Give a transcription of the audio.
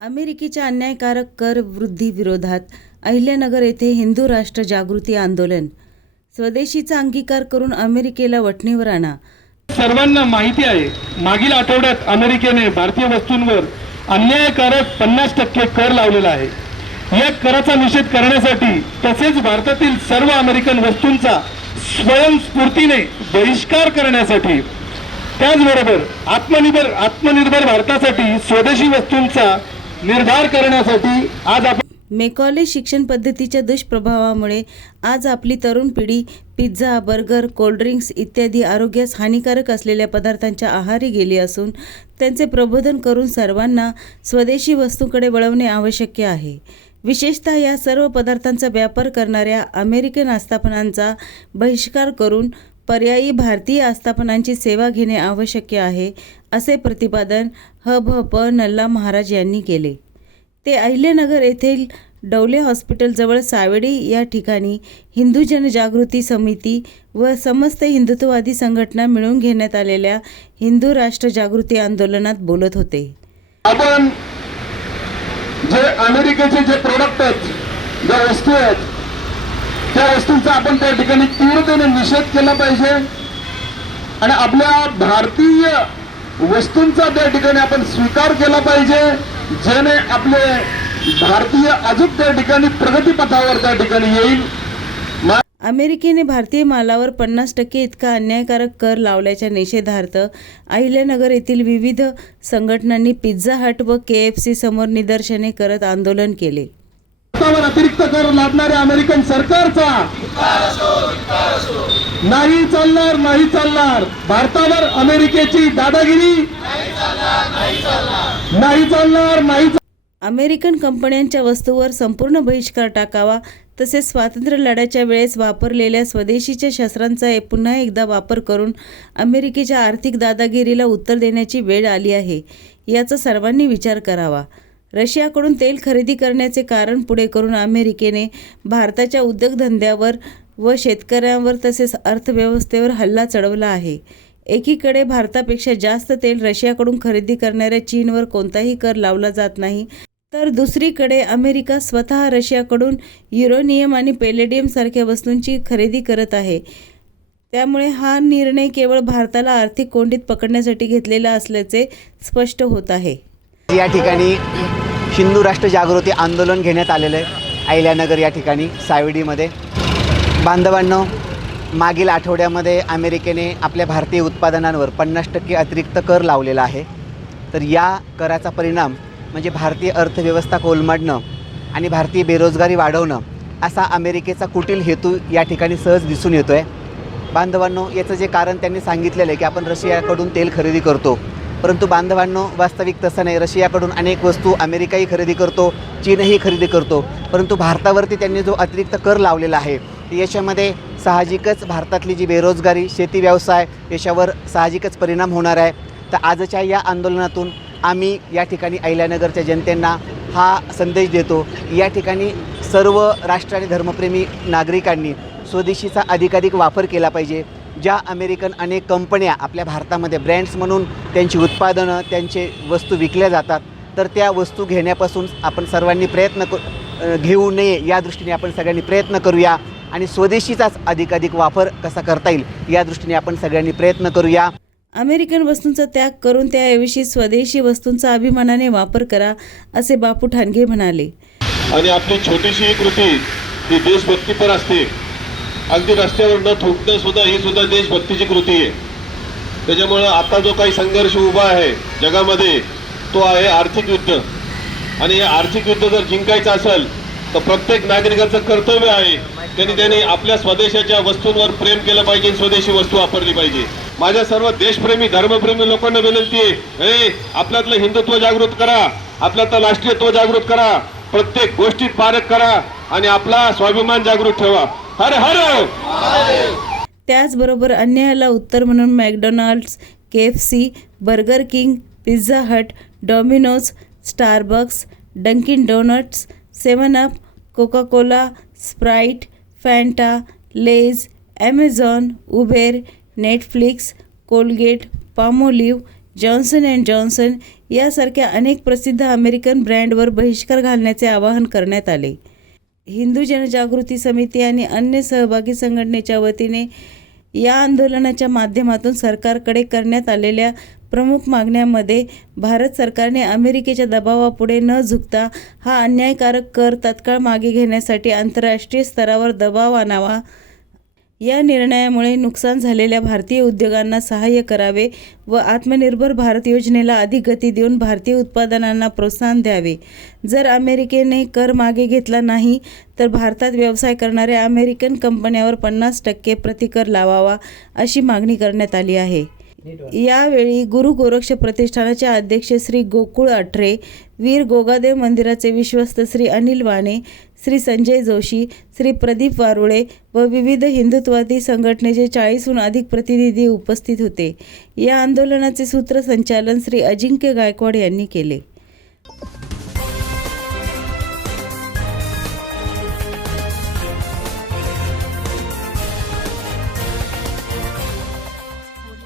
अमेरिकेच्या अन्यायकारक कर वृद्धीविरोधात अहिल्यानगर येथे हिंदू राष्ट्र जागृती आंदोलन. स्वदेशीचा अंगीकार करून अमेरिकेला वठणीवर आणा. सर्वांना माहिती आहे मागील आठवड्यात अमेरिकेने भारतीय वस्तूंवर अन्यायकारक पन्नास टक्के कर लावलेला आहे. या कराचा निषेध करण्यासाठी तसेच भारतातील सर्व अमेरिकन वस्तूंचा स्वयंस्फूर्तीने बहिष्कार करण्यासाठी त्याचबरोबर आत्मनिर्भर आत्मनिर्भर भारतासाठी स्वदेशी वस्तूंचा निर्धार करण्यासाठी आज आपण मेकॉले शिक्षण पद्धतीच्या दुष्प्रभावामुळे आज आपली तरुण पिढी पिझ्झा बर्गर कोल्ड्रिंक्स इत्यादी आरोग्यास हानिकारक असलेल्या पदार्थांच्या आहारी गेली असून त्यांचे प्रबोधन करून सर्वांना स्वदेशी वस्तूंकडे वळवणे आवश्यक आहे. विशेषतः या सर्व पदार्थांचा व्यापार करणाऱ्या अमेरिकन आस्थापनांचा बहिष्कार करून पर्यायी भारतीय आस्थापनांची सेवा घेणे आवश्यक आहे असे प्रतिपादन ह. भ. प. नल्ला महाराज यांनी केले. ते अहिल्यानगर येथील डवले हॉस्पिटलजवळ सावेडी या ठिकाणी हिंदू जनजागृती समिती व समस्त हिंदुत्ववादी संघटना मिळून घेण्यात आलेल्या हिंदू राष्ट्र जागृती आंदोलनात बोलत होते. आपण जे अमेरिकेचे जे प्रोडक्ट आहेत ज्या वस्तू आहेत त्या वस्तूंचा आपण त्या ठिकाणी तीव्रतेने निषेध केला पाहिजे. आणि आपल्या भारतीय वस्तूंचा त्या ठिकाणी आपण स्वीकार केला पाहिजे ज्याने आपले भारतीय अजून त्या ठिकाणी प्रगतीपथावर त्या ठिकाणी येईल. अमेरिकेने भारतीय मालावर पन्नास टक्के इतका अन्यायकारक कर लावल्याच्या निषेधार्थ अहिल्यानगर येथील विविध संघटनांनी पिझ्झा हट व के एफ सी समोर निदर्शने करत आंदोलन केले. भारतावर अतिरिक्त कर लादणाऱ्या अमेरिकन सरकारचा. नाही चालणार नाही चालणार. भारतावर अमेरिकेची दादागिरी. नाही चालणार नाही अमेरिकन कंपन्यांच्या वस्तूवर संपूर्ण बहिष्कार टाकावा तसेच स्वातंत्र्य लढ्याच्या वेळेस वापरलेल्या स्वदेशीच्या शस्त्रांचा पुन्हा एकदा वापर करून अमेरिकेच्या आर्थिक दादागिरीला उत्तर देण्याची वेळ आली आहे. याचा सर्वांनी विचार करावा. रशियाकडून तेल खरेदी करण्याचे कारण पुढे करून अमेरिकेने भारताच्या उद्योगधंद्यावर व शेतकऱ्यांवर तसेच अर्थव्यवस्थेवर हल्ला चढवला आहे. एकीकडे भारतापेक्षा जास्त तेल रशियाकडून खरेदी करणाऱ्या चीनवर कोणताही कर लावला जात नाही तर दुसरीकडे अमेरिका स्वतः रशियाकडून युरोनियम आणि पेलेडियम सारख्या वस्तूंची खरेदी करत आहे. त्यामुळे हा निर्णय केवळ भारताला आर्थिक कोंडीत पकडण्यासाठी घेतलेला असल्याचे स्पष्ट होत आहे. या ठिकाणी हिंदू राष्ट्र जागृती आंदोलन घेण्यात आलेलं आहे आयल्यानगर या ठिकाणी सायवडीमध्ये बांधवांनो मागील आठवड्यामध्ये अमेरिकेने आपल्या भारतीय उत्पादनांवर पन्नास टक्के अतिरिक्त कर लावलेला आहे. तर या कराचा परिणाम म्हणजे भारतीय अर्थव्यवस्था कोलमडणं आणि भारतीय बेरोजगारी वाढवणं असा अमेरिकेचा कुटील हेतू या ठिकाणी सहज दिसून येतो आहे बांधवांनो याचं जे कारण त्यांनी सांगितलेलं आहे की आपण रशियाकडून तेल खरेदी करतो. परंतु बांधवांनो वास्तविक तसं नाही. रशियाकडून अनेक वस्तू अमेरिकाही खरेदी करतो चीनही खरेदी करतो. परंतु भारतावरती त्यांनी जो अतिरिक्त कर लावलेला आहे याच्यामध्ये साहजिकच भारतातली जी बेरोजगारी शेती व्यवसाय याच्यावर साहजिकच परिणाम होणार आहे. तर आजच्या या आंदोलनातून आम्ही या ठिकाणी अहिल्यानगरच्या जनतेंना हा संदेश देतो या ठिकाणी सर्व राष्ट्र आणि धर्मप्रेमी नागरिकांनी स्वदेशीचा अधिकाधिक वापर केला पाहिजे. ज्या अमेरिकन अनेक कंपन्या आपल्या भारतामध्ये ब्रँड्स म्हणून त्यांची उत्पादनं त्यांचे वस्तू विकल्या जातात तर त्या वस्तू घेण्यापासून आपण सर्वांनी प्रयत्न क घेऊ नये या दृष्टीने आपण सगळ्यांनी प्रयत्न करूया आणि स्वदेशीचाच अधिकाधिक वापर कसा करता येईल या दृष्टीने आपण सगळ्यांनी प्रयत्न करूया. अमेरिकन वस्तूंचा त्याग करून त्याऐवजी स्वदेशी वस्तूंचा अभिमानाने वापर करा असे बापू ठाणगे म्हणाले. आणि आपली छोटीशी ही कृती ही देशभक्तीपर असते. अगदी रस्त्यावर न थुंकणं सुद्धा ही सुद्धा देशभक्तीची कृती आहे. त्याच्यामुळं आता जो काही संघर्ष उभा आहे जगामध्ये तो आहे आर्थिक युद्ध. आणि हे आर्थिक युद्ध जर जिंकायचं असेल तर प्रत्येक नागरिकाचं कर्तव्य आहे त्यांनी त्यांनी आपल्या स्वदेशाच्या वस्तूंवर प्रेम केलं पाहिजे स्वदेशी वस्तू वापरली पाहिजे. माझ्या सर्व देशप्रेमी धर्मप्रेमी लोकांना विनंती आहे हे आपल्यातलं हिंदुत्व जागृत करा आपल्यातलं राष्ट्रीयत्व जागृत करा प्रत्येक गोष्टीत पारख करा आणि आपला स्वाभिमान जागृत ठेवा. हर हर। त्याचबरोबर अन्यायाला उत्तर म्हणून McDonald's K F C Burger King Pizza Hut Domino's Starbucks Dunkin Donuts Seven Up Coca Cola Sprite Fanta Lay's Amazon Uber Netflix Colgate Palmolive Johnson and Johnson यासारख्या अनेक प्रसिद्ध अमेरिकन ब्रँडवर बहिष्कार घालण्याचे आवाहन करण्यात आले. हिंदू जनजागृती समिती आणि अन्य सहभागी संघटनेच्या वतीने या आंदोलनाच्या माध्यमातून सरकारकडे करण्यात आलेल्या प्रमुख मागण्यांमध्ये भारत सरकारने अमेरिकेच्या दबावापुढे न झुकता हा अन्यायकारक कर तत्काळ मागे घेण्यासाठी आंतरराष्ट्रीय स्तरावर दबाव आणावा. या निर्णयामुळे नुकसान झालेल्या भारतीय उद्योगांना सहाय्य करावे व आत्मनिर्भर भारत योजनेला अधिक गती देऊन भारतीय उत्पादनांना प्रोत्साहन द्यावे. जर अमेरिकेने कर मागे घेतला नाही तर भारतात व्यवसाय करणाऱ्या अमेरिकन कंपन्यावर पन्नास टक्के प्रतिकर लावावा अशी मागणी करण्यात आली आहे. यावेळी गुरु गोरक्ष प्रतिष्ठानाचे अध्यक्ष श्री गोकुळ अठरे वीर गोगादेव मंदिराचे विश्वस्त श्री अनिल वाणे श्री संजय जोशी श्री प्रदीप वारुळे व विविध हिंदुत्वादी संघटनेचे चाळीसहून अधिक प्रतिनिधी उपस्थित होते. या आंदोलनाचे सूत्रसंचालन श्री अजिंक्य गायकवाड यांनी केले.